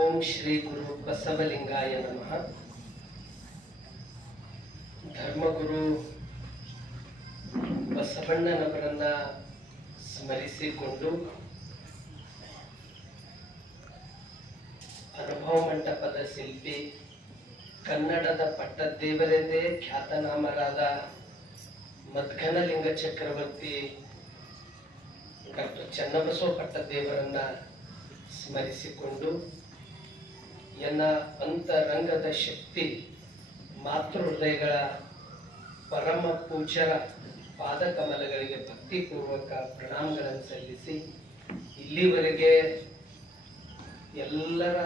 ಓಂ ಶ್ರೀ ಗುರು ಬಸವಲಿಂಗಾಯ ನಮಃ. ಧರ್ಮಗುರು ಬಸವಣ್ಣನವರನ್ನ ಸ್ಮರಿಸಿಕೊಂಡು ಅನುಭವ ಮಂಟಪದ ಶಿಲ್ಪಿ, ಕನ್ನಡದ ಪಟ್ಟದೇವರೆಂದೇ ಖ್ಯಾತನಾಮರಾದ ಮದ್ಘನಲಿಂಗ ಚಕ್ರವರ್ತಿ ಡಾಕ್ಟರ್ ಚನ್ನಬಸವ ಪಟ್ಟದೇವರನ್ನ ಸ್ಮರಿಸಿಕೊಂಡು ಎನ್ನ ಅಂತರಂಗದ ಶಕ್ತಿ ಮಾತೃ ಹೃದಯಗಳ ಪರಮ ಪೂಜರ ಪಾದಕಮಲಗಳಿಗೆ ಭಕ್ತಿಪೂರ್ವಕ ಪ್ರಣಾಮಗಳನ್ನು ಸಲ್ಲಿಸಿ, ಇಲ್ಲಿವರೆಗೆ ಎಲ್ಲರ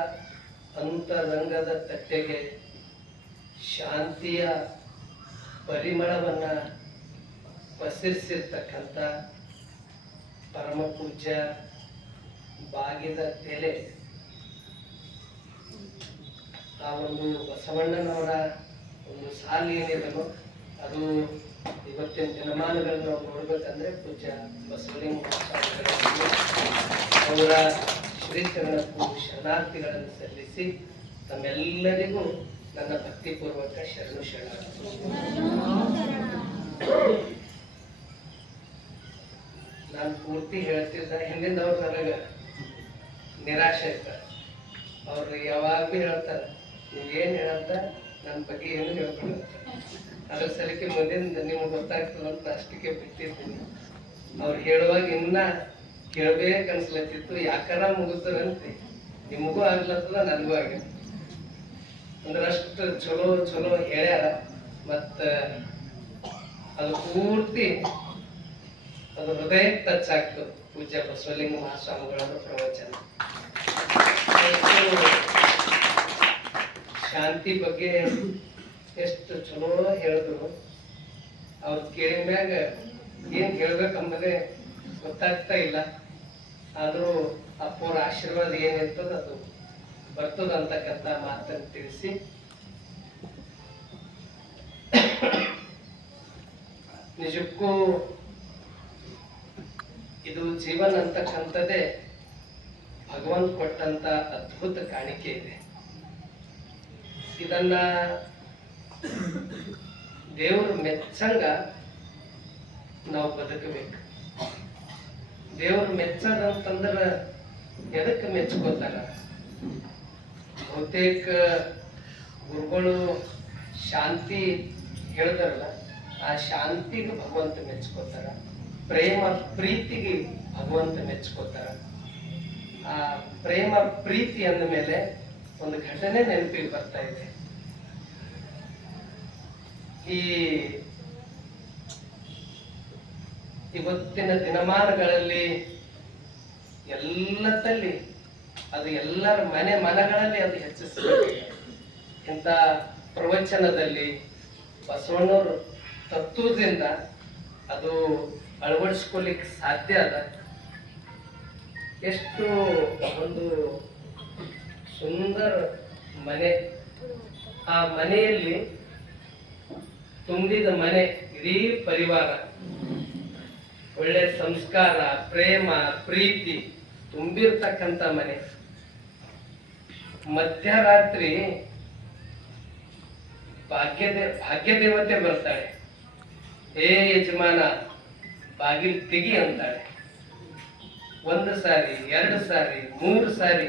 ಅಂತರಂಗದ ತಟ್ಟೆಗೆ ಶಾಂತಿಯ ಪರಿಮಳವನ್ನು ಪಸರಿಸಿರ್ತಕ್ಕಂಥ ಪರಮ ಪೂಜ್ಯ ಬಾಗಿದ ತೆಲೆ ಆ ಒಂದು ಬಸವಣ್ಣನವರ ಒಂದು ಸಾಲು ಏನಿದೆಯೋ ಅದು ಇವತ್ತಿನ ದಿನಮಾನಗಳನ್ನು ನಾವು ನೋಡ್ಬೇಕಂದ್ರೆ ಪೂಜ್ಯ ಬಸವಲಿಂಗ ಅವರ ಶ್ರೀಚರಣಕ್ಕೂ ಶರಣಾರ್ಥಿಗಳನ್ನು ಸಲ್ಲಿಸಿ ತಮ್ಮೆಲ್ಲರಿಗೂ ನನ್ನ ಭಕ್ತಿಪೂರ್ವಕ ಶರಣು ಶರಣ ನಾನು ಪೂರ್ತಿ ಹೇಳ್ತಿದ್ದ ಹಿಂದಿನವ್ರು ನನಗೆ ನಿರಾಶೆ ಇರ್ತಾರೆ ಅವ್ರು ಯಾವಾಗ ಭೀ ಹೇಳ್ತಾರೆ ಏನು ಹೇಳಂತ ನನ್ನ ಬಗ್ಗೆ ಏನು ಹೇಳ್ಕೊಳ ಅದ್ರ ಸಲಕ್ಕೆ ಮುಂದಿನ ನಿಮ್ಗೆ ಗೊತ್ತಾಗ್ತದಂತ ಅಷ್ಟಕ್ಕೆ ಬಿಟ್ಟಿರ್ತೀನಿ ಅವ್ರು ಹೇಳುವಾಗ ಇನ್ನ ಕೇಳ್ಬೇಕು ಅನ್ಸ್ಲತ್ತಿತ್ತು. ಯಾಕಾರ ಮುಗಿಸ್ತಾರಂತೆ ನಿಮಗೂ ಆಗ್ಲತ್ತದ, ನನಗೂ ಆಗ್ಯದ ಅಂದ್ರೆ ಅಷ್ಟು ಚಲೋ ಚಲೋ ಹೇಳ್ಯಾರ. ಮತ್ತ ಅದು ಪೂರ್ತಿ ಅದು ಹೃದಯ ಟಚ್ ಆಗ್ತದೆ. ಪೂಜ್ಯ ಬಸವಲಿಂಗ ಮಹಾಸ್ವಾಮಿಗಳ ಪ್ರವಚನ. ಶಾಂತಿ ಬಗ್ಗೆ ಎಷ್ಟು ಚಲೋ ಹೇಳಿದ್ರು. ಅವ್ರು ಕೇಳಿದ ಮ್ಯಾಗ ಏನ್ ಹೇಳ್ಬೇಕಂಬುದೇ ಗೊತ್ತಾಗ್ತಾ ಇಲ್ಲ. ಆದ್ರೂ ಅಪ್ಪವ್ರ ಆಶೀರ್ವಾದ ಏನಿರ್ತದ ಅದು ಬರ್ತದ ಅಂತಕ್ಕಂಥ ಮಾತನ್ನು ತಿಳಿಸಿ. ನಿಜಕ್ಕೂ ಇದು ಜೀವನ ಅಂತಕ್ಕಂಥದ್ದೇ ಭಗವಂತ ಕೊಟ್ಟಂತ ಅದ್ಭುತ ಕಾಣಿಕೆ ಇದೆ. ಇದನ್ನ ದೇವರು ಮೆಚ್ಚಂಗ ನಾವು ಬದುಕಬೇಕು. ದೇವ್ರು ಮೆಚ್ಚದಂತಂದ್ರ ಎದಕ್ಕೆ ಮೆಚ್ಕೋತಾರ? ಬಹುತೇಕ ಗುರುಗಳು ಶಾಂತಿ ಹೇಳಿದಾರಲ್ಲ ಆ ಶಾಂತಿಗೆ ಭಗವಂತ ಮೆಚ್ಕೋತಾರ. ಪ್ರೇಮ ಪ್ರೀತಿಗೆ ಭಗವಂತ ಮೆಚ್ಕೋತಾರ. ಆ ಪ್ರೇಮ ಪ್ರೀತಿ ಅಂದ ಮೇಲೆ ಒಂದು ಘಟನೆ ನೆನಪಿಗೆ ಬರ್ತಾ ಇದೆ. ಈ ಇವತ್ತಿನ ದಿನಮಾನಗಳಲ್ಲಿ ಎಲ್ಲದಲ್ಲಿ ಅದು ಎಲ್ಲರ ಮನೆ ಮನಗಳಲ್ಲಿ ಅದು ಹೆಚ್ಚಿಸಬೇಕು. ಇಂಥ ಪ್ರವಚನದಲ್ಲಿ ಬಸವಣ್ಣವರು ತತ್ವದಿಂದ ಅದು ಅಳವಡಿಸ್ಕೊಳ್ಲಿಕ್ಕೆ ಸಾಧ್ಯ ಅದ. ಎಷ್ಟು ಒಂದು ಸುಂದರ ಮನೆ. ಆ ಮನೆಯಲ್ಲಿ ತುಂಬಿದ ಮನೆ, ಇಡೀ ಪರಿವಾರ. ಒಳ್ಳೆ ಸಂಸ್ಕಾರ, ಪ್ರೇಮ, ಪ್ರೀತಿ ತುಂಬಿರ್ತಕ್ಕಂಥ ಮನೆ. ಮಧ್ಯರಾತ್ರಿ ಭಾಗ್ಯದೇ, ಭಾಗ್ಯದೇವತೆ ಬರ್ತಾಳೆ. ಹೇ ಯಜಮಾನ, ಬಾಗಿಲು ತೆಗಿ ಅಂತಾಳೆ. ಒಂದು ಸಾರಿ, ಎರಡು ಸಾರಿ, ಮೂರು ಸಾರಿ,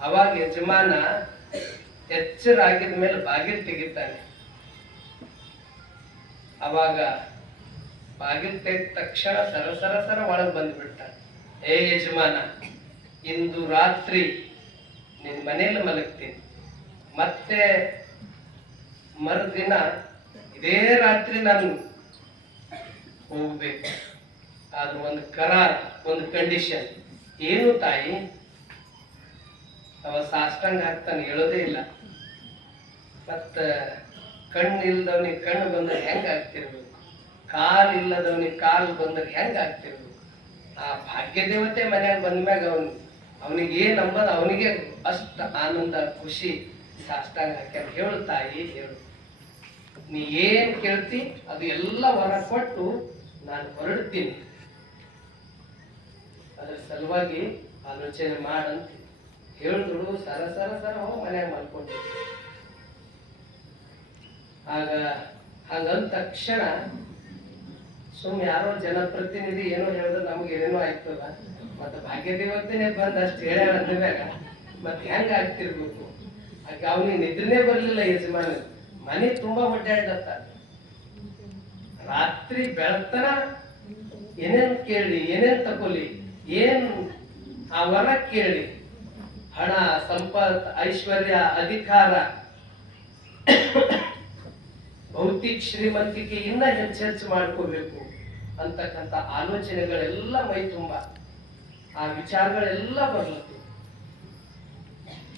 ಅವಾಗ ಯಜಮಾನ ಎಚ್ಚರ ಆಗಿದ ಮೇಲೆ ಬಾಗಿಲು ತೆಗಿತಾನೆ. ಅವಾಗ ಬಾಗಿಲು ತೆಗೆದ ತಕ್ಷಣ ಸರ ಸರ ಒಳಗೆ ಬಂದ್ಬಿಡ್ತಾನೆ. ಏ ಯಜಮಾನ, ಇಂದು ರಾತ್ರಿ ನಿನ್ ಮನೇಲಿ ಮಲಗ್ತೀನಿ. ಮತ್ತೆ ಮರುದಿನ ಇದೇ ರಾತ್ರಿ ನಾನು ಹೋಗ್ಬೇಕು. ಅದು ಒಂದು ಕರಾರ್, ಒಂದು ಕಂಡೀಷನ್. ಏನು ತಾಯಿ? ಅವ ಸಾಷ್ಟಾಂಗ ಹಾಕ್ತಾನೆ, ಹೇಳೋದೇ ಇಲ್ಲ. ಮತ್ತ ಕಣ್ಣು ಕಣ್ಣು ಬಂದ್ರೆ ಹೆಂಗ್ ಆಗ್ತಿರ್ಬೇಕು? ಕಾಲು ಇಲ್ಲದವನಿಗೆ ಕಾಲು ಬಂದ್ರೆ ಹೆಂಗ್ ಆಗ್ತಿರ್ಬೇಕು? ಆ ಭಾಗ್ಯ ದೇವತೆ ಮನ್ಯಾಗ ಬಂದ್ಮ್ಯಾಗ ಅವನ್ ಅವನಿಗೆ ಏನ್ ಅಂಬದ ಅವನಿಗೆ ಅಷ್ಟ ಆನಂದ, ಖುಷಿ, ಸಾಷ್ಟಾಂಗ ಹಾಕ್ಯಾರ ಹೇಳು ತಾಯಿ, ಹೇಳು. ನೀ ಏನ್ ಕೇಳ್ತಿ ಅದು ಎಲ್ಲ ಹೊರ ಕೊಟ್ಟು ನಾನು ಹೊರಡ್ತೀನಿ. ಅದ್ರ ಸಲುವಾಗಿ ಆಲೋಚನೆ ಮಾಡಂತ ಹೇಳಿದ್ರು ಸರ ಸರ ಸರ ಹೋಗಿ ಮನ್ಯಾಗ ಮಾಡ್ಕೊಂಡು ಆಗ ಹಾಗಂದ ತಕ್ಷಣ ಸುಮ್ ಯಾರೋ ಜನಪ್ರತಿನಿಧಿ ಏನೋ ಹೇಳಿದ್ರೆ ನಮ್ಗೆ ಏನೇನೋ ಆಯ್ತದ ಮತ್ತೆ ಭಾಗ್ಯದೇವತೆನೆ ಬಂದ್ ಅಷ್ಟು ಹೇಳ್ಯಾಳ ಅಂದಾಗ ಮತ್ತೆ ಹೆಂಗ ಆಗ್ತಿರ್ಬೇಕು? ಆಗ ಅವನಿಗೆ ನಿದ್ರೆನೇ ಬರ್ಲಿಲ್ಲ ಯಜಮಾನ ಮನೆ ತುಂಬಾ ಒಡ್ಡಾಡ್ಲತ್ತ ರಾತ್ರಿ ಬೆಳತನ ಏನೇನ್ ಕೇಳಿ, ಏನೇನ್ ತಗೊಲಿ ಏನ್ ಆ ವರ ಕೇಳಿ. ಹಣ, ಸಂಪತ್, ಐಶ್ವರ್ಯ, ಅಧಿಕಾರ. ಭೌತಿಕ ಶ್ರೀಮಂತಿಕೆ ಇನ್ನ ಹೆಚ್ಚು ಹೆಚ್ಚು ಮಾಡ್ಕೋಬೇಕು ಅಂತಕ್ಕಂಥ ಆಲೋಚನೆಗಳೆಲ್ಲ ಮೈ ತುಂಬ. ಆ ವಿಚಾರಗಳೆಲ್ಲ ಬರ್ಲತ್ತು.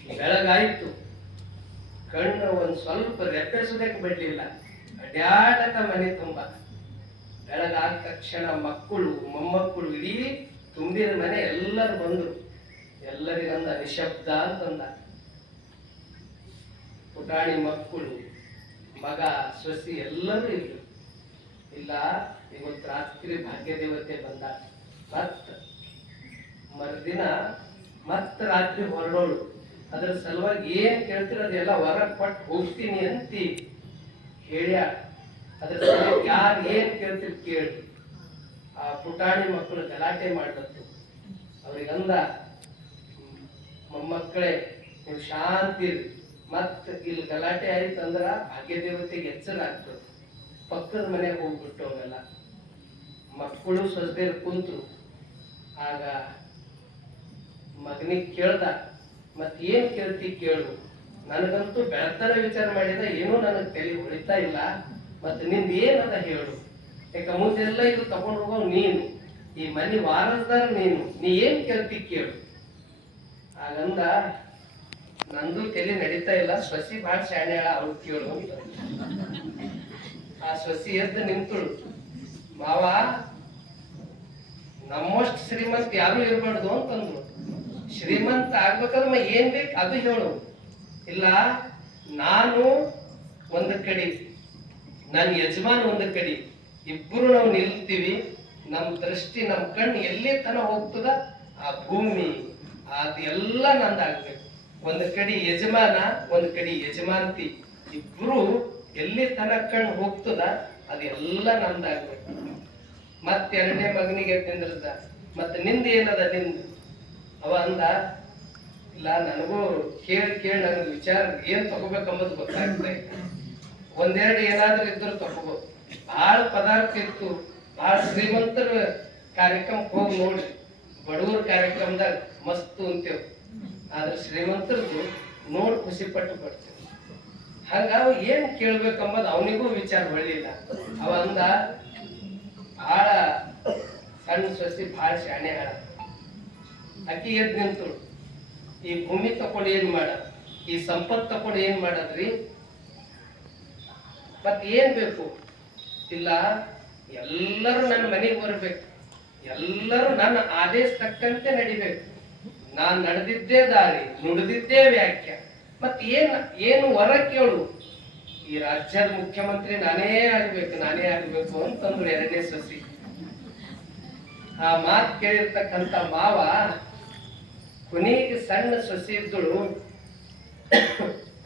ಬೆಳಗಾಯಿತು. ಕಣ್ಣು ಒಂದ್ ಸ್ವಲ್ಪ ರೆಪ್ಪೆಸುದಕ್ಕೆ ಬಿಡ್ಲಿಲ್ಲ. ಅಡ್ಯಾಡಕ ಮನೆ ತುಂಬ. ಬೆಳಗಾದ ತಕ್ಷಣ ಮಕ್ಕಳು, ಮೊಮ್ಮಕ್ಕಳು ಇಡೀ ತುಂಬಿದ ಮನೆ ಎಲ್ಲರೂ ಬಂದ್ರು. ಎಲ್ಲರಿಗಂದ ನಿಶಬ್ದ ಅಂತಂದ. ಪುಟಾಣಿ ಮಕ್ಕಳು ಮಗ, ಸೊಸಿ ಎಲ್ಲರೂ ಇದ್ರು. ಇಲ್ಲ ಇವತ್ತು ರಾತ್ರಿ ಭಾಗ್ಯ ದೇವತೆ ಬಂದ. ಮತ್ತ ಮರುದಿನ ಮತ್ತ ರಾತ್ರಿ ಹೊರಡೋಳು. ಅದ್ರ ಸಲುವಾಗಿ ಏನ್ ಕೇಳ್ತೀರ ಅದೆಲ್ಲ ಹೊರ ಕೊಟ್ಟು ಹೋಗ್ತೀನಿ ಅಂತಿ. ಹೇಳ್ಯ, ಅದ್ರ ಸಲುವಾಗಿ ಯಾರು ಏನ್ ಕೇಳ್ತಿರ್ ಕೇಳಿ. ಆ ಪುಟಾಣಿ ಮಕ್ಕಳು ಗಲಾಟೆ ಮಾಡ್ಲತ್ತು. ಅವ್ರಿಗಂದ ಮೊಮ್ಮಕ್ಕಳೇ, ನೀವು ಶಾಂತಿ ಇರಿ. ಮತ್ ಇಲ್ಲಿ ಗಲಾಟೆ ಆಯ್ತು ಅಂದ್ರ ಭಾಗ್ಯ ದೇವತೆಗೆ ಎಚ್ಚರ ಆಗ್ತದೆ. ಪಕ್ಕದ ಮನೆಗೆ ಹೋಗ್ಬಿಟ್ಟು ಅವೆಲ್ಲ. ಮಕ್ಕಳು ಸೊಸೆಯರು ಕುಂತು ಆಗ ಮಗನಿಗೆ ಕೇಳ್ದ, ಮತ್ತೆ ಏನ್ ಕೇಳ್ತಿ ಕೇಳು. ನನಗಂತೂ ಬೆಳತನ ವಿಚಾರ ಮಾಡಿದ, ಏನೂ ನನಗೆ ತಲೆ ಹೊಳಿತಾ ಇಲ್ಲ. ಮತ್ನಿಂದ ಏನದ ಹೇಳು. ಯಾಕ ಮುಂದೆಲ್ಲ ಇದು ತಗೊಂಡು ಹೋಗೋ ನೀನು. ಈ ಮನೆ ವಾರಸ್ದಾರ ನೀನು. ನೀ ಏನ್ ಕೇಳ್ತಿ ಕೇಳು. ಆಗಂದ ನಂದು ತಲೆ ನಡೀತಾ ಇಲ್ಲ. ಸೊಸಿ ಭಾಳ ಶಾಣೆ ಅವ್ರು ಕೇಳು ಆ ಸೊಸಿ ಎದ್ದು ನಿಂತಳು. ಮಾವ, ನಮ್ಮಷ್ಟು ಶ್ರೀಮಂತ ಯಾರು ಇರಬಾರ್ದು ಅಂತಂದ್ರು ಶ್ರೀಮಂತ ಆಗ್ಬೇಕಾದ್ರೆ ಏನ್ ಬೇಕು ಅದು ಹೇಳು. ಇಲ್ಲ, ನಾನು ಒಂದ್ ಕಡೆ, ನನ್ನ ಯಜಮಾನ್ ಒಂದ್ ಕಡೆ, ಇಬ್ಬರು ನಾವು ನಿಲ್ತೀವಿ. ನಮ್ಮ ದೃಷ್ಟಿ ನಮ್ಮ ಕಣ್ಣು ಎಲ್ಲಿ ತನ ಹೋಗ್ತದ? ಆ ಭೂಮಿ. ಅದೆಲ್ಲ ನಂದಾಗ್ಬೇಕು. ಒಂದ್ ಕಡೆ ಯಜಮಾನ, ಒಂದು ಕಡೆ ಯಜಮಾನ್ತಿ. ಇಬ್ರು ಎಲ್ಲಿ ತನ ಹೋಗ್ತದ, ಅದೆಲ್ಲ ನಂದಾಗ್ಬೇಕು ಮತ್ತೆ ಎರಡನೇ ಮಗನಿಗೆ ನಿಂದ್ರದ ಮತ್ತೆ ನಿಂದ ಏನದ ನಿಂದ? ಅವ ಅಂದ, ಇಲ್ಲ, ನನಗೂ ಕೇಳಿ ಕೇಳಿ ನನಗೆ ವಿಚಾರ ಏನ್ ತಗೋಬೇಕಂಬುದು ಗೊತ್ತಾಗ್ತಾ ಇಲ್ಲ. ಒಂದೆರಡು ಏನಾದ್ರೂ ಇದ್ರು ತಗೋಬೋದು ಬಹಳ ಪದಾರ್ಥ ಇತ್ತು. ಬಹಳ ಶ್ರೀಮಂತರ ಕಾರ್ಯಕ್ರಮಕ್ಕೆ ಹೋಗಿ ನೋಡಿ ಬಡವರ ಕಾರ್ಯಕ್ರಮದಾಗ ಮಸ್ತು ಅಂತೇವ್ ಆದ್ರೆ ಶ್ರೀಮಂತರದ್ದು ನೋಡಿ ಖುಷಿ ಪಟ್ಟು ಬರ್ತೀವಿ ಹಂಗ ಅವ ಏನ್ ಕೇಳ್ಬೇಕಂಬದ್ ಅವನಿಗೂ ವಿಚಾರ ಬರ್ಲಿಲ್ಲ ಅವಂದ ಭಾಳ ಸಣ್ಣ ಸೊಸಿ, ಭಾಳ ಶಾಣೆ ಹಾಳ ಅಕ್ಕಿ ಎದ್ ನಿಂತು ಈ ಭೂಮಿ ತಕೊಂಡು ಏನ್ ಮಾಡ? ಈ ಸಂಪತ್ ತಕೊಂಡು ಏನ್ ಮಾಡದ್ರಿ? ಮತ್ ಏನ್ ಬೇಕು? ಇಲ್ಲ, ಎಲ್ಲರೂ ನನ್ನ ಮನೆಗೆ ಬರ್ಬೇಕು. ಎಲ್ಲರೂ ನನ್ನ ಆದೇಶ ತಕ್ಕಂತೆ ನಡಿಬೇಕು. ನಾನ್ ನಡೆದಿದ್ದೇ ದಾರಿ, ನುಡಿದಿದ್ದೇ ವ್ಯಾಖ್ಯ. ಮತ್ತೆ ಏನ್, ಏನು ವರ ಕೇಳು? ಈ ರಾಜ್ಯದ ಮುಖ್ಯಮಂತ್ರಿ ನಾನೇ ಆಗ್ಬೇಕು ನಾನೇ ಆಗ್ಬೇಕು ಅಂತಂದ್ರು ಎರಡನೇ ಸಸಿ. ಆ ಮಾತ್ ಕೇಳಿರ್ತಕ್ಕಂತ ಮಾವ ಕೊನೆಗೆ ಸಣ್ಣ ಸಸಿ ಇದ್ದಳು.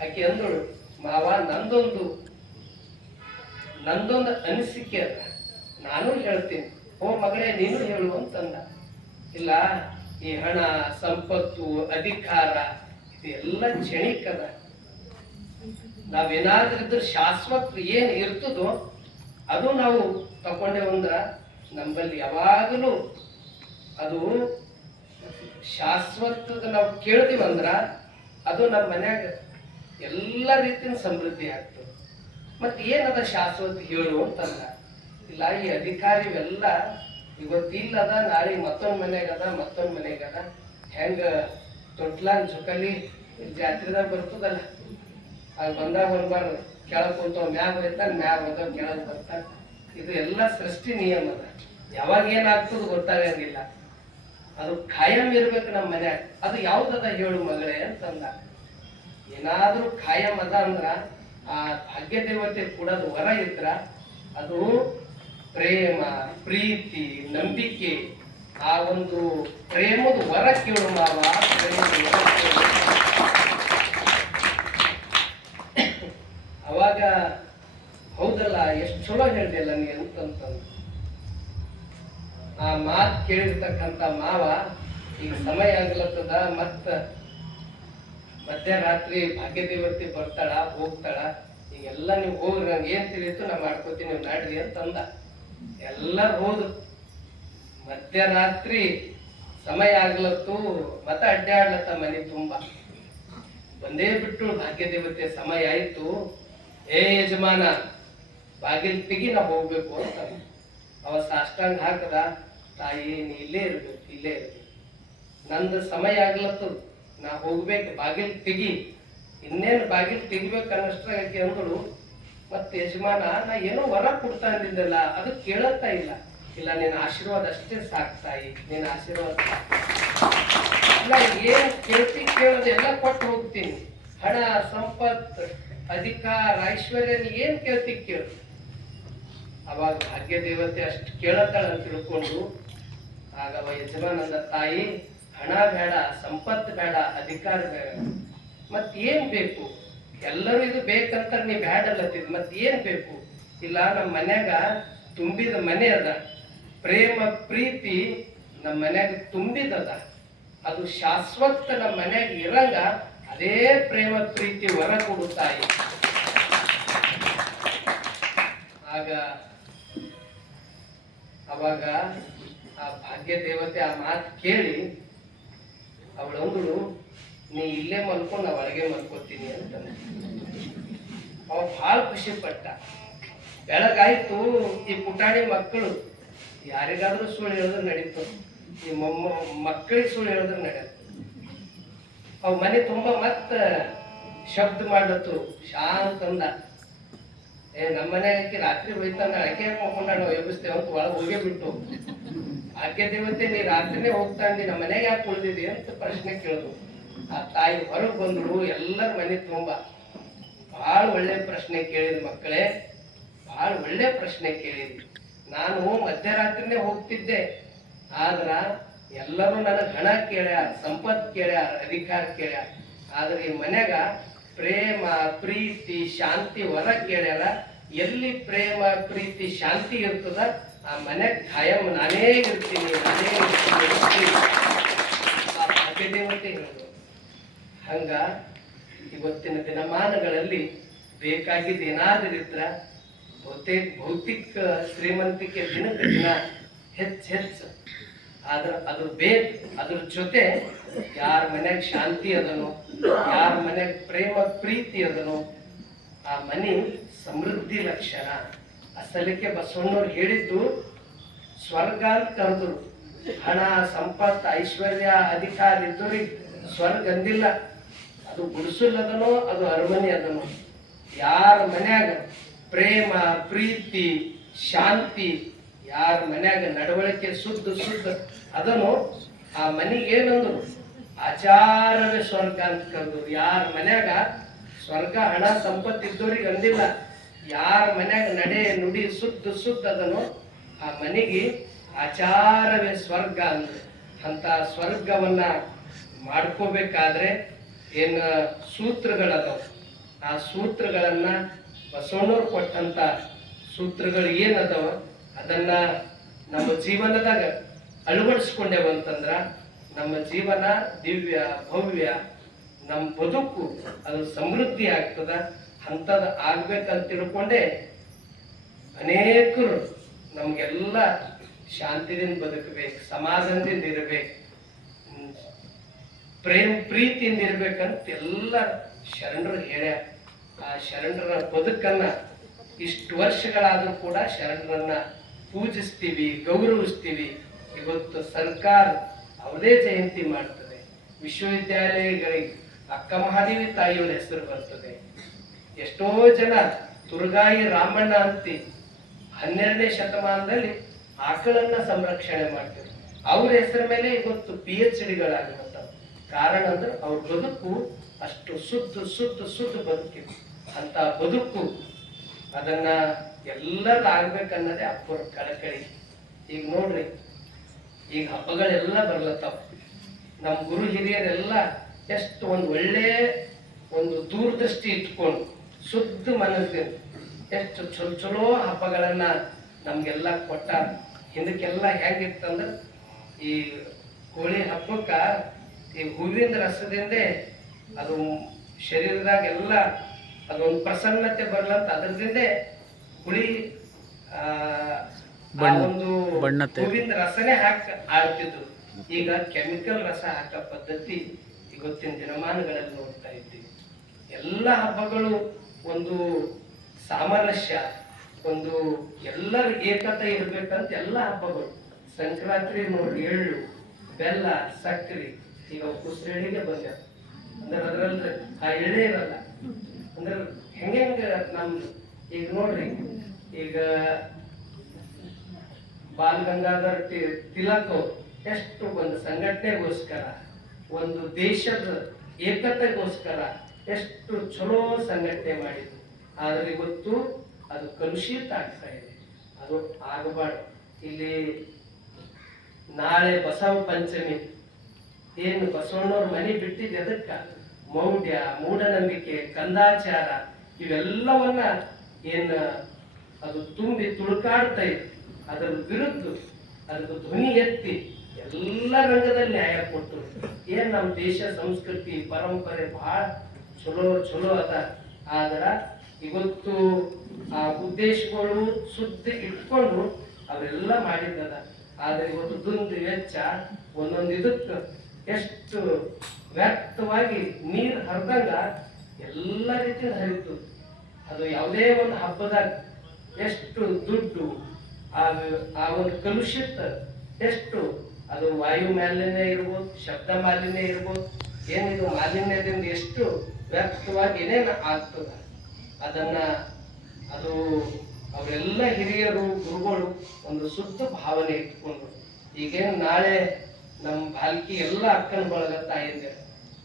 ಆಕೆ ಅಂದಳು, ಮಾವ, ನಂದೊಂದು ನಂದೊಂದು ಅನಿಸಿಕೆ ಅದ. ನಾನು ಹೇಳ್ತೀನಿ. ಓ ಮಗಳೇ, ನೀನು ಹೇಳು ಅಂತಂದ. ಇಲ್ಲ ಈ ಹಣ, ಸಂಪತ್ತು, ಅಧಿಕಾರ, ಇದೆಲ್ಲ ಕ್ಷಣಿಕದ. ನಾವೇನಾದ್ರೂ ಇದ್ರೆ ಶಾಶ್ವತ ಏನು ಇರ್ತದೋ ಅದು ನಾವು ತಕೊಂಡೇವಂದ್ರ ನಮ್ಮಲ್ಲಿ ಯಾವಾಗಲೂ ಅದು ಶಾಶ್ವತದ ನಾವು ಕೇಳ್ತೀವಂದ್ರ ಅದು ನಮ್ಮ ಮನ್ಯಾಗ ಎಲ್ಲ ರೀತಿಯ ಸಮೃದ್ಧಿ ಆಗ್ತದೆ. ಮತ್ತೆ ಏನದ ಶಾಶ್ವತ ಹೇಳು ಅಂತಂದ ಇಲ್ಲ, ಈ ಅಧಿಕಾರಿ ಇವೆಲ್ಲ ಇವತ್ತು ಇಲ್ಲದ ನಾಳೆ ಮತ್ತೊಂದು ಮನೆಗದ ಮತ್ತೊಂದು ಮತ್ತೊಂದ್ ಹೆಂಗೆ ಅದ. ಹೆಂಗ ತೊಟ್ಲಾನ್ ಜುಕಲಿ ಜಾತ್ರೆದಾಗ ಬರ್ತದಲ್ಲ ಅಲ್ಲಿ ಬಂದಾಗ ಒಂದ್ಬಾರ ಕೆಳಗೆ ಕುಂತವ್, ಮ್ಯಾಗ ಹೋಯ್ತಾನ ಮ್ಯಾಗ ಹೋದವ್, ಕೆಳಗೆ ಬರ್ತಾನೆ ಇದು ಎಲ್ಲ ಸೃಷ್ಟಿ ನಿಯಮ ಅದ. ಯಾವಾಗ ಏನಾಗ್ತದ ಗೊತ್ತಾಗಂಗಿಲ್ಲ ಅದು ಖಾಯಂ ಇರ್ಬೇಕು ನಮ್ಮ ಮನ್ಯಾಗ. ಅದು ಯಾವ್ದದ ಹೇಳು ಮಗಳೇ ಅಂತಂದ. ಏನಾದರೂ ಖಾಯಂ ಅದ ಅಂದ್ರ, ಆ ಭಾಗ್ಯ ದೇವತೆ ಕೂಡ ವರ ಇದ್ರ, ಅದು ಪ್ರೇಮ, ಪ್ರೀತಿ, ನಂಬಿಕೆ, ಆ ಒಂದು ಪ್ರೇಮದ ವರ ಕೇಳು ಮಾವ ಅವಾಗ ಹೌದಲ್ಲ, ಎಷ್ಟು ಚಲೋ ಹೇಳ್ದಲ್ಲ ನೀ ಅಂತಂತಂದು. ಆ ಮಾತು ಕೇಳಿರ್ತಕ್ಕಂಥ ಮಾವ ಈಗ ಸಮಯ ಆಗ್ಲತ್ತದ, ಮತ್ತ ಮಧ್ಯರಾತ್ರಿ ಭಾಗ್ಯದೇವತೆ ಬರ್ತಾಳ, ಹೋಗ್ತಾಳ, ಈಗೆಲ್ಲ ನೀವು ಹೋಗ್ರಿ ನಂಗೆ ಏನ್ ತಿಳಿಯಿತು ನಾ ಮಾಡ್ಕೋತೀನಿ, ನೀವು ನಾಡ್ರಿ ಅಂತಂದ. ಎಲ್ಲರೂ ಹೋದ್ರು ಮಧ್ಯರಾತ್ರಿ ಸಮಯ ಆಗ್ಲತ್ತು ಮತ ಅಡ್ಡಾಡ್ಲತ್ತ ಮನೆ ತುಂಬ. ಬಂದೇ ಬಿಟ್ಟು ಭಾಗ್ಯ ದೇವತೆ ಸಮಯ ಆಯ್ತು. ಏ ಯಜಮಾನ, ಬಾಗಿಲ್ ತೆಗಿ ನಾ ಹೋಗ್ಬೇಕು ಅಂತ. ಅವ ಸಾಷ್ಟಾಂಗ ಹಾಕದ, ತಾಯಿ ನೀ ಇಲ್ಲೇ ಇರ್ಬೇಕು ಇಲ್ಲೇ ಇರ್ಬೇಕು. ನಂದು ಸಮಯ ಆಗ್ಲತ್ತು ನಾ ಹೋಗ್ಬೇಕು, ಬಾಗಿಲ್ ತೆಗಿ. ಇನ್ನೇನು ಬಾಗಿಲ್ ತೆಗಿಬೇಕು ಅನ್ನಷ್ಟ್ರಾಗಿ ಅಂದಳು ಮತ್ತೆ ಯಜಮಾನ, ನಾ ಏನೋ ವರ ಕೊಡ್ತಾ ಅಂದಿದ್ದಲ್ಲ ಅದು ಕೇಳತ್ತಾ ಇಲ್ಲ. ಇಲ್ಲ, ನಿನ್ನ ಆಶೀರ್ವಾದ ಅಷ್ಟೇ ಸಾಕು ತಾಯಿ, ನಿನ್ನ ಆಶೀರ್ವಾದ. ಇಲ್ಲ ಏನು ಕೇಳ್ತಿ ಕೇಳೋದು ಎಲ್ಲ ಕೊಟ್ಟು ಹೋಗ್ತೀನಿ. ಹಣ, ಸಂಪತ್, ಅಧಿಕಾರ, ಐಶ್ವರ್ಯ ಏನು ಏನ್ ಕೇಳ್ತಿ ಕೇಳು. ಅವಾಗ ಭಾಗ್ಯ ದೇವತೆ ಅಷ್ಟು ಕೇಳತ್ತಾಳ ಅಂತ ತಿಳ್ಕೊಂಡು, ಆಗ ಅವ ಯಜಮಾನಂದ ತಾಯಿ, ಹಣ ಬೇಡ ಸಂಪತ್ತು ಬೇಡ, ಅಧಿಕಾರ ಬೇಡ. ಮತ್ತೇನ್ ಬೇಕು? ಎಲ್ಲರೂ ಇದು ಬೇಕಂತಾರೆ ನೀವು ಬ್ಯಾಡ ಅಲ್ಲತ್ತಿದ್ ಮತ್ತೆ ಏನ್ ಬೇಕು? ಇಲ್ಲ ನಮ್ಮ ಮನ್ಯಾಗ ತುಂಬಿದ ಮನೆ ಅದ. ಪ್ರೇಮ, ಪ್ರೀತಿ ನಮ್ಮ ಮನ್ಯಾಗ ತುಂಬಿದದ. ಅದು ಶಾಶ್ವತ ನಮ್ಮ ಮನ್ಯಾಗ ಇರಂಗ ಅದೇ ಪ್ರೇಮ, ಪ್ರೀತಿ ಹೊರ ಕೊಡುತ್ತಾಯಿ ತಾಯಿ ಆಗ ಅವಾಗ ಆ ಭಾಗ್ಯ ದೇವತೆ ಆ ಮಾತು ಕೇಳಿ ಅವಳಂದಳು ನೀ ಇಲ್ಲೇ ಮಲ್ಕೊಂಡು ನಾವು ಹೊರಗೆ ಮಲ್ಕೊತೀನಿ ಅಂತ ಅವ ಭಾಳ ಖುಷಿ ಪಟ್ಟ. ಬೆಳಗಾಯ್ತು ಈ ಪುಟಾಣಿ ಮಕ್ಕಳು, ಯಾರಿಗಾದ್ರೂ ಸುಳ್ಳು ಹೇಳಿದ್ರೆ ನಡೀತು. ಈ ಮೊಮ್ಮ, ಮಕ್ಕಳಿಗೆ ಸುಳ್ಳು ಹೇಳಿದ್ರೆ ನಡೆಯುತ್ತೆ ಅವ್ ಮನೆ ತುಂಬಾ ಮತ್ತ ಶಬ್ದ ಮಾಡತ್ತು ಶಾಂತ ಅಂದ. ಏ ನಮ್ಮ ಮನೆಗೆ ರಾತ್ರಿ ಹೋಯ್ತಾನ ಆಕೆ ಮಾಡ್ಕೊಂಡ ನಾವು ಎಬ್ಬಿಸ್ತೇವೆ ಅಂತ ಒಳಗೆ ಹೋಗೇ ಬಿಟ್ಟು. ಆಕೆ ದೇವತೆ, ನೀ ರಾತ್ರಿನೇ ಹೋಗ್ತಾ ಇದ್ದೀನಿ ನಮ್ಮ ಮನೆಗೆ ಯಾಕೆ ಉಳಿದಿದೆ ಅಂತ ಪ್ರಶ್ನೆ ಕೇಳಿದ್ರು ಆ ತಾಯಿ ಹೊರಗೆ ಬಂದ್ರು ಎಲ್ಲರ ಮನೆ ತುಂಬ. ಬಹಳ ಒಳ್ಳೆ ಪ್ರಶ್ನೆ ಕೇಳಿದ ಮಕ್ಕಳೇ ಬಹಳ ಒಳ್ಳೆ ಪ್ರಶ್ನೆ ಕೇಳಿದ್ವಿ ನಾನು ಮಧ್ಯರಾತ್ರಿನೇ ಹೋಗ್ತಿದ್ದೆ. ಆದ್ರ ಎಲ್ಲರೂ ನನಗೆ ಹಣ ಕೇಳ್ಯಾರ ಸಂಪತ್ ಕೇಳ್ಯಾರ ಅಧಿಕಾರ ಕೇಳ್ಯಾರ. ಆದ್ರೆ ಈ ಮನ್ಯಾಗ ಪ್ರೇಮ ಪ್ರೀತಿ ಶಾಂತಿ ಹೊರ ಕೇಳ್ಯಾರ. ಎಲ್ಲಿ ಪ್ರೇಮ ಪ್ರೀತಿ ಶಾಂತಿ ಇರ್ತದ ಆ ಮನ್ಯಾಗ ಖಾಯಂ ನಾನೇ ಇರ್ತೀನಿ ನಾನೇ ಇರ್ತೀನಿ, ಹಂಗ ಇವತ್ತಿನ ದಿನಮಾನಗಳಲ್ಲಿ ಬೇಕಾಗಿದ್ದು ಏನಾದ್ರಿದ್ರ ಬಹುತೇಕ ಭೌತಿಕ ಶ್ರೀಮಂತಿಕೆ ದಿನಕ್ಕೆ ದಿನ ಹೆಚ್ಚು ಹೆಚ್ಚು. ಆದ್ರ ಅದ್ರ ಬೇಕ್ ಅದ್ರ ಜೊತೆ ಯಾರ ಮನ್ಯಾಗ ಶಾಂತಿ ಅದನೋ, ಯಾರ ಮನ್ಯಾಗ ಪ್ರೇಮ ಪ್ರೀತಿ ಅದನೋ, ಆ ಮನೆ ಸಮೃದ್ಧಿ ಲಕ್ಷಣ. ಅಸಲಿಕೆ ಬಸವಣ್ಣವ್ರು ಹೇಳಿದ್ದು ಸ್ವರ್ಗ ಕರೆದ್ರು. ಹಣ, ಸಂಪತ್ತು, ಐಶ್ವರ್ಯ, ಅಧಿಕಾರ ಇದ್ದವ್ರಿಗೆ ಸ್ವರ್ಗ ಅಂದಿಲ್ಲ. ಅದು ಗುಡಿಸಲ್ಲದನೋ ಅದು ಅರಮನೆ ಅದನೋ ಯಾರ ಮನ್ಯಾಗ ಪ್ರೇಮ, ಪ್ರೀತಿ, ಶಾಂತಿ, ಯಾರ ಮನ್ಯಾಗ ನಡವಳಿಕೆ ಶುದ್ಧ ಶುದ್ಧ ಅದನೋ ಆ ಮನೆಗೆ ಏನಂದ್ರು ಆಚಾರವೇ ಸ್ವರ್ಗ ಅಂತ ಕರೆದ್ರು. ಯಾರ ಮನ್ಯಾಗ ಸ್ವರ್ಗ, ಹಣ, ಸಂಪತ್ತು ಇದ್ದವ್ರಿಗೆ ಅಂದಿಲ್ಲ. ಯಾರ ಮನ್ಯಾಗ ನಡೆ, ನುಡಿ, ಶುದ್ಧ ಶುದ್ಧ ಅದನೋ ಆ ಮನೆಗೆ ಆಚಾರವೇ ಸ್ವರ್ಗ ಅಂದ್ರೆ. ಅಂತ ಸ್ವರ್ಗವನ್ನ ಮಾಡ್ಕೋಬೇಕಾದ್ರೆ ಏನ್ ಸೂತ್ರಗಳದಾವ ಆ ಸೂತ್ರಗಳನ್ನ ಬಸವಣ್ಣವ್ರು ಕೊಟ್ಟಂತ ಸೂತ್ರಗಳು ಏನದಾವ ಅದನ್ನ ನಮ್ಮ ಜೀವನದಾಗ ಅಳವಡಿಸ್ಕೊಂಡೇವಂತಂದ್ರ ನಮ್ಮ ಜೀವನ ದಿವ್ಯ, ಭವ್ಯ ನಮ್ಮ ಬದುಕು ಅದು ಸಮೃದ್ಧಿ ಆಗ್ತದ ಅಂಥದ್ದು ಆಗ್ಬೇಕಂತ ತಿಳ್ಕೊಂಡೆ ಅನೇಕರು ನಮಗೆಲ್ಲ ಶಾಂತಿದಿಂದ ಬದುಕಬೇಕು, ಸಮಾಧಾನದಿಂದ ಇರಬೇಕು. ಪ್ರೇಮ್, ಪ್ರೀತಿಯಿಂದ ಇರ್ಬೇಕಂತ ಎಲ್ಲ ಶರಣರು ಹೇಳ್ಯ ಆ ಶರಣರ ಬದುಕನ್ನ ಇಷ್ಟು ವರ್ಷಗಳಾದ್ರೂ ಕೂಡ ಶರಣರನ್ನ ಪೂಜಿಸ್ತೀವಿ, ಗೌರವಿಸ್ತೀವಿ. ಇವತ್ತು ಸರ್ಕಾರ ಅವರದೇ ಜಯಂತಿ ಮಾಡ್ತದೆ. ವಿಶ್ವವಿದ್ಯಾಲಯಗಳಿಗೆ ಅಕ್ಕ ಮಹಾದೇವಿ ತಾಯಿಯವರ ಹೆಸರು ಬರ್ತದೆ. ಎಷ್ಟೋ ಜನ ತುರ್ಗಾಯಿ ರಾಮಣ್ಣ ಅಂತಿ ಹನ್ನೆರಡನೇ ಶತಮಾನದಲ್ಲಿ ಆಕಳನ್ನ ಸಂರಕ್ಷಣೆ ಮಾಡ್ತಿದ್ರು. ಅವ್ರ ಹೆಸರ ಮೇಲೆ ಇವತ್ತು ಪಿ ಎಚ್ ಡಿಗಳಾಗಿರುತ್ತವೆ ಕಾರಣ ಅಂದ್ರೆ ಅವ್ರ ಬದುಕು ಅಷ್ಟು ಸುದ್ದ ಸುದ್ದ ಸುದ್ದ ಬದುಕಿ ಅಂತ ಬದುಕು. ಅದನ್ನ ಎಲ್ಲರೂ ಆಗ್ಬೇಕನ್ನೋದೇ ಅಪ್ಪರ ಕಳಕಳಿ. ಈಗ ನೋಡ್ರಿ, ಈಗ ಹಬ್ಬಗಳೆಲ್ಲ ಬರ್ಲತ್ತಾವ. ನಮ್ಮ ಗುರು ಹಿರಿಯರೆಲ್ಲ ಎಷ್ಟು ಒಂದು ಒಳ್ಳೆ ಒಂದು ದೂರದೃಷ್ಟಿ ಇಟ್ಕೊಂಡು ಶುದ್ಧ ಮನಸ್ಸಿನ ಎಷ್ಟು ಚಲೋ ಚಲೋ ಹಬ್ಬಗಳನ್ನ ನಮ್ಗೆಲ್ಲ ಕೊಟ್ಟ ಹಿಂದಕ್ಕೆಲ್ಲ ಹೆಂಗಿತ್ತಂದ್ರೆ ಈ ಕೋಳಿ ಹಬ್ಬಕ್ಕ ಈ ಹೂವಿನ ರಸದಿಂದೇ ಅದು ಶರೀರದಾಗೆಲ್ಲ ಅದೊಂದು ಪ್ರಸನ್ನತೆ ಬರಲಂತ ಅದರದಿಂದ ಹುಳಿ ಒಂದು. ಹೂವಿನ ರಸನೇ ಹಾಕ ಆಡ್ತಿದ್ರು. ಈಗ ಕೆಮಿಕಲ್ ರಸ ಹಾಕ ಪದ್ಧತಿ ಇವತ್ತಿನ ದಿನಮಾನಗಳಲ್ಲಿ ನೋಡ್ತಾ ಇದ್ದೀವಿ. ಎಲ್ಲ ಹಬ್ಬಗಳು ಒಂದು ಸಾಮರಸ್ಯ ಒಂದು ಎಲ್ಲರ ಏಕತೆ ಇರಬೇಕಂತ ಎಲ್ಲ ಹಬ್ಬಗಳು. ಸಂಕ್ರಾಂತಿ ನೋಡಿ ಎಳ್ಳು ಬೆಲ್ಲ ಸಕ್ಕರೆ ಈಗ ಕುಸ್ರೆಳಿಗೆ ಬಂದ. ಅಂದ್ರೆ ಅದ್ರಲ್ಲಿ ಆ ಎಳ್ಳೇ ಇರಲ್ಲ. ಅಂದ್ರೆ ಹೆಂಗ ನಮ್ ಈಗ ನೋಡ್ರಿ, ಈಗ ಬಾಲ್ ಗಂಗಾಧರ್ ತಿಲಕ್ ಎಷ್ಟು ಒಂದು ಸಂಘಟನೆಗೋಸ್ಕರ, ಒಂದು ದೇಶದ ಏಕತೆಗೋಸ್ಕರ ಎಷ್ಟು ಚಲೋ ಸಂಘಟನೆ ಮಾಡಿದ್ರು. ಆದ್ರೆ ಇವತ್ತು ಅದು ಕಲುಷಿತ ಆಗ್ತಾ ಇದೆ. ಅದು ಆಗಬಾರ್ದು. ಇಲ್ಲಿ ನಾಳೆ ಬಸವ ಪಂಚಮಿ. ಏನು ಬಸವಣ್ಣವ್ರ ಮನೆ ಬಿಟ್ಟಿದ್ದು ಅದಕ್ಕೆ. ಮೌಢ್ಯ, ಮೂಢನಂಬಿಕೆ, ಕಂದಾಚಾರ, ಇವೆಲ್ಲವನ್ನ ಏನು ಅದು ತುಂಬಿ ತುಳುಕಾಡ್ತಾ ಇದೆ ಅದರ ವಿರುದ್ಧ ಅದಕ್ಕೆ ಧ್ವನಿ ಎತ್ತಿ ಎಲ್ಲ ರಂಗದಲ್ಲಿ ನ್ಯಾಯ ಕೊಟ್ಟರು ಏನ್ ನಮ್ಮ ದೇಶ ಸಂಸ್ಕೃತಿ, ಪರಂಪರೆ ಬಹಳ ಚಲೋ ಚಲೋ ಅದ. ಆದ್ರ ಇವತ್ತು ಆ ಉದ್ದೇಶಗಳು ಸುದ್ದಿ ಇಟ್ಕೊಂಡು ಅವೆಲ್ಲ ಮಾಡಿದ್ದದ. ಆದ್ರೆ ಇವತ್ತು ದುಂದು ವೆಚ್ಚ ಒಂದೊಂದು ಇದಕ್ಕೆ ಎಷ್ಟು ವ್ಯರ್ಥವಾಗಿ ನೀರು ಹರಿದಂಗ ಎಲ್ಲ ರೀತಿಯಿಂದ ಹರಿತು ಅದು ಯಾವುದೇ ಒಂದು ಹಬ್ಬದಾಗ ಎಷ್ಟು ದುಡ್ಡು, ಆ ಆ ಒಂದು ಕಲುಷಿತ ಎಷ್ಟು, ಅದು ವಾಯು ಮಾಲಿನ್ಯ ಇರ್ಬೋದು, ಶಬ್ದ ಮಾಲಿನ್ಯ ಇರ್ಬೋದು ಏನಿದು ಮಾಲಿನ್ಯದಿಂದ ಎಷ್ಟು ವ್ಯರ್ಥವಾಗಿ ಏನೇನು ಆಗ್ತದ, ಅದನ್ನ ಅದು ಅವರೆಲ್ಲ ಹಿರಿಯರು, ಗುರುಗಳು ಒಂದು ಶುದ್ಧ ಭಾವನೆ ಇಟ್ಕೊಂಡು ಈಗೇನು ನಾಳೆ ನಮ್ಮ ಬಾಲ್ಕಿ ಎಲ್ಲ ಅಕ್ಕನ ಬಳಗ ತಾಯಿಂದ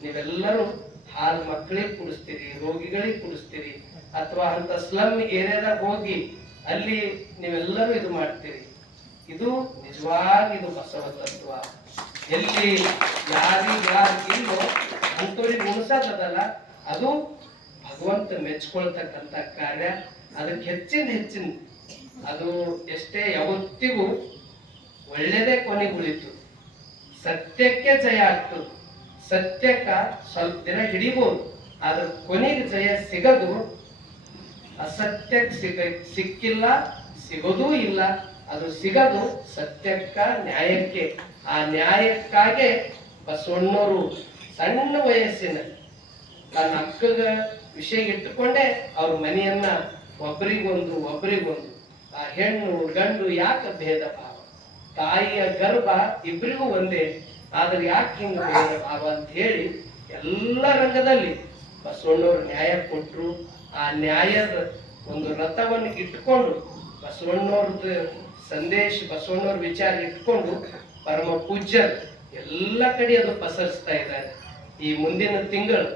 ನೀವೆಲ್ಲರೂ ಹಾಲು ಮಕ್ಕಳಿಗೆ ಕುಡಿಸ್ತೀರಿ, ರೋಗಿಗಳಿಗೆ ಕುಡಿಸ್ತೀರಿ, ಅಥವಾ ಅಂತ ಸ್ಲಮ್ ಏರಿಯಾದಾಗ ಹೋಗಿ ಅಲ್ಲಿ ನೀವೆಲ್ಲರೂ ಇದು ಮಾಡ್ತೀರಿ. ಇದು ನಿಜವಾಗಿ ಇದು ಬಸವ ತತ್ವ. ಎಲ್ಲಿ ಯಾರಿಗೆ ಯಾರು ಇಲ್ಲೋ ಅಂಥವ್ರಿಗೆ ಅದು ಭಗವಂತ ಮೆಚ್ಕೊಳ್ತಕ್ಕಂಥ ಕಾರ್ಯ. ಅದಕ್ಕೆ ಹೆಚ್ಚಿನ ಹೆಚ್ಚಿನ ಅದು ಎಷ್ಟೇ ಯಾವತ್ತಿಗೂ ಒಳ್ಳೆಯದೇ ಕೊನೆಗೆ ಉಳಿತು ಸತ್ಯಕ್ಕೆ ಜಯ ಆಗ್ತದೆ ಸತ್ಯಕ್ಕ ಸ್ವಲ್ಪ ದಿನ ಹಿಡಿಬೋದು, ಆದ್ರೆ ಕೊನೆಗೆ ಜಯ ಸಿಗದು ಅಸತ್ಯಕ್ಕೆ ಸಿಗ, ಸಿಕ್ಕಿಲ್ಲ, ಸಿಗೋದೂ ಇಲ್ಲ. ಅದು ಸಿಗದು ಸತ್ಯಕ್ಕ ನ್ಯಾಯಕ್ಕೆ. ಆ ನ್ಯಾಯಕ್ಕಾಗೆ ಬಸವಣ್ಣವರು ಸಣ್ಣ ವಯಸ್ಸಿನ ತನ್ನ ಅಕ್ಕಗ ವಿಷಯ ಇಟ್ಟುಕೊಂಡೇ, ಅವ್ರ ಮನೆಯನ್ನ ಒಬ್ರಿಗೊಂದು ಒಬ್ರಿಗೊಂದು. ಆ ಹೆಣ್ಣು, ಗಂಡು ಯಾಕೆ ಭೇದ ಭಾವ? ತಾಯಿಯ ಗರ್ಭ ಇಬ್ಬರಿಗೂ ಒಂದೇ, ಆದ್ರೆ ಯಾಕೆ ಹಿಂಗ ಭಾವ ಅಂತ ಹೇಳಿ ಎಲ್ಲ ರಂಗದಲ್ಲಿ ಬಸವಣ್ಣವ್ರು ನ್ಯಾಯ ಕೊಟ್ಟರು ಆ ನ್ಯಾಯದ ಒಂದು ರಥವನ್ನು ಇಟ್ಕೊಂಡು ಬಸವಣ್ಣವ್ರದ್ದು ಸಂದೇಶ, ಬಸವಣ್ಣವ್ರ ವಿಚಾರ ಇಟ್ಕೊಂಡು ಪರಮ ಪೂಜ್ಯರು ಎಲ್ಲ ಕಡೆ ಅದು ಪಸರಿಸ್ತಾ ಇದ್ದಾರೆ. ಈ ಮುಂದಿನ ತಿಂಗಳು,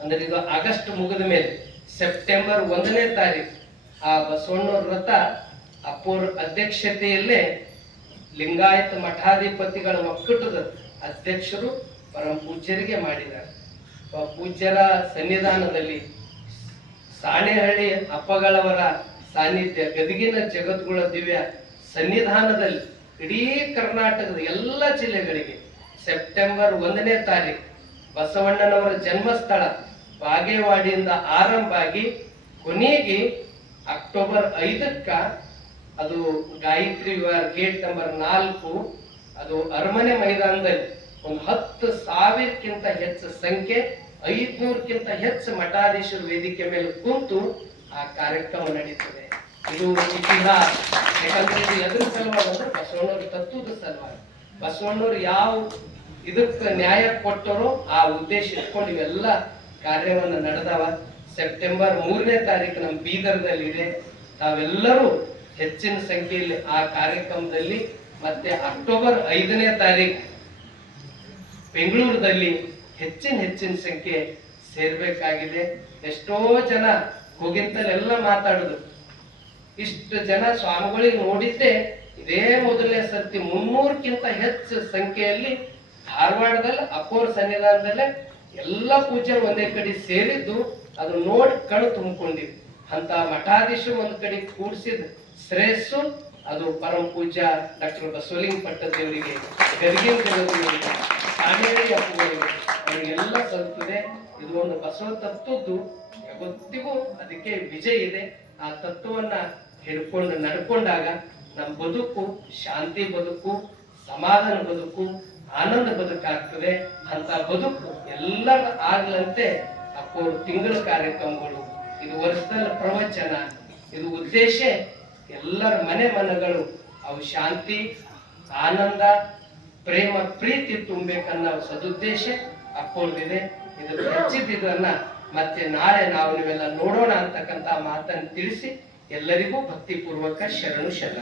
ಅಂದ್ರೆ ಇದು ಆಗಸ್ಟ್ ಮುಗಿದ ಮೇಲೆ, ಸೆಪ್ಟೆಂಬರ್ ಒಂದನೇ ತಾರೀಕು, ಆ ಬಸವಣ್ಣವ್ರ ರಥ ಅಪ್ಪೋರ್ ಅಧ್ಯಕ್ಷತೆಯಲ್ಲೇ ಲಿಂಗಾಯತ ಮಠಾಧಿಪತಿಗಳ ಒಕ್ಕೂಟದ ಅಧ್ಯಕ್ಷರು ಪರಮ ಪೂಜ್ಯರಿಗೆ ಮಾಡಿದ್ದಾರೆ. ಪೂಜ್ಯರ ಸನ್ನಿಧಾನದಲ್ಲಿ ಸಾಣೆಹಳ್ಳಿ ಅಪ್ಪಗಳವರ ಸಾನ್ನಿಧ್ಯ, ಗದಗಿನ ಜಗದ್ಗುಳ ದಿವ್ಯ ಸನ್ನಿಧಾನದಲ್ಲಿ ಇಡೀ ಕರ್ನಾಟಕದ ಎಲ್ಲ ಜಿಲ್ಲೆಗಳಿಗೆ ಸೆಪ್ಟೆಂಬರ್ ಒಂದನೇ ತಾರೀಕು ಬಸವಣ್ಣನವರ ಜನ್ಮಸ್ಥಳ ಬಾಗೇವಾಡಿಯಿಂದ ಆರಂಭ ಆಗಿ ಕೊನೆಗೆ ಅಕ್ಟೋಬರ್ ಐದಕ್ಕ ಅದು ಗಾಯತ್ರಿ ವಿವಾರ ಗೇಟ್ ನಂಬರ್ ನಾಲ್ಕು. ಅದು ಅರಮನೆ ಮೈದಾನದಲ್ಲಿ ಒಂದು ಹತ್ತು ಸಾವಿರಕ್ಕಿಂತ ಹೆಚ್ಚು ಸಂಖ್ಯೆ, ಐದ್ನೂರಕ್ಕಿಂತ ಹೆಚ್ಚು ಮಠಾಧೀಶರ ವೇದಿಕೆ ಮೇಲೆ ಕುಂತು ಆ ಕಾರ್ಯಕ್ರಮ ನಡೀತದೆ. ಇದು ಇತಿಹಾಸ. ಯಾಕಂದ್ರೆ ಇದು ಎದ್ರ ಸಲುವಾಗಿ ಅಂದ್ರೆ ಬಸವಣ್ಣವ್ರ ತತ್ವದ ಸಲುವಾಗಿ. ಬಸವಣ್ಣವ್ರು ಯಾವ ಇದಕ್ಕೆ ನ್ಯಾಯ ಕೊಟ್ಟರೋ ಆ ಉದ್ದೇಶ ಇಟ್ಕೊಂಡು ಇವೆಲ್ಲ ಕಾರ್ಯವನ್ನು ನಡೆದವ. ಸೆಪ್ಟೆಂಬರ್ ಮೂರನೇ ತಾರೀಕು ನಮ್ಮ ಬೀದರ್ದಲ್ಲಿ ಇದೆ ತಾವೆಲ್ಲರೂ ಹೆಚ್ಚಿನ ಸಂಖ್ಯೆಯಲ್ಲಿ ಆ ಕಾರ್ಯಕ್ರಮದಲ್ಲಿ ಮತ್ತೆ ಅಕ್ಟೋಬರ್ ಐದನೇ ತಾರೀಕು ಬೆಂಗಳೂರದಲ್ಲಿ ಹೆಚ್ಚಿನ ಹೆಚ್ಚಿನ ಸಂಖ್ಯೆ ಸೇರ್ಬೇಕಾಗಿದೆ. ಎಷ್ಟೋ ಜನ ಹೋಗಿಂತಲೆಲ್ಲ ಮಾತಾಡುದು. ಇಷ್ಟು ಜನ ಸ್ವಾಮಿಗಳಿಗೆ ನೋಡಿದ್ದೆ ಇದೇ ಮೊದಲನೇ ಸರ್ತಿ ಮುನ್ನೂರಕ್ಕಿಂತ ಹೆಚ್ಚು ಸಂಖ್ಯೆಯಲ್ಲಿ ಧಾರವಾಡದಲ್ಲಿ ಅಕೋರ್ ಸನ್ನಿಧಾನದಲ್ಲೇ ಎಲ್ಲ ಪೂಜೆ ಒಂದೇ ಕಡೆ ಸೇರಿದ್ದು ಅದು ನೋಡಿ ಕಣ್ಣು ತುಂಬಿಕೊಂಡಿವಿ ಅಂತ ಮಠಾಧೀಶ ಒಂದು ಕಡೆ ಕೂಡಿಸಿದ ಶ್ರೇಯಸ್ಸು, ಅದು ಪರಮ ಪೂಜ್ಯ ಡಾಕ್ಟರ್ ಬಸವಲಿಂಗ ಪಟ್ಟದೇವರಿಗೆ ಗರಿಗಿನ ದೇವರಿಗೆ ಅವರಿಗೆಲ್ಲ ಸಲ್ತಿದೆ ಇದು ಒಂದು ಬಸವ ತತ್ವದ್ದು. ಯಾವತ್ತಿಗೂ ಅದಕ್ಕೆ ವಿಜಯ ಇದೆ. ಆ ತತ್ವವನ್ನ ಹಿಡ್ಕೊಂಡು ನಡ್ಕೊಂಡಾಗ ನಮ್ಮ ಬದುಕು ಶಾಂತಿ ಬದುಕು, ಸಮಾಧಾನ ಬದುಕು, ಆನಂದ ಬದುಕಾಗ್ತದೆ ಅಂತ ಬದುಕು ಎಲ್ಲರ ಆಗ್ಲಂತೆ ಅಪ್ಪ ತಿಂಗಳ ಕಾರ್ಯಕ್ರಮಗಳು ಇದು ವರ್ಷದ ಪ್ರವಚನ. ಇದು ಉದ್ದೇಶ ಎಲ್ಲರ ಮನೆ ಮನಗಳು. ಅವು ಶಾಂತಿ, ಆನಂದ, ಪ್ರೇಮ, ಪ್ರೀತಿ ತುಂಬಬೇಕನ್ನೋ ಸದುದ್ದೇಶ ಅಕ್ಕೊಂಡಿದೆ ಇದು ಹೆಚ್ಚಿದ್ದನ್ನ ಮತ್ತೆ ನಾಳೆ ನಾವು ನೀವೆಲ್ಲ ನೋಡೋಣ ಅಂತಕ್ಕಂತ ಮಾತನ್ನು ತಿಳಿಸಿ ಎಲ್ಲರಿಗೂ ಭಕ್ತಿಪೂರ್ವಕ ಶರಣು ಶರಣ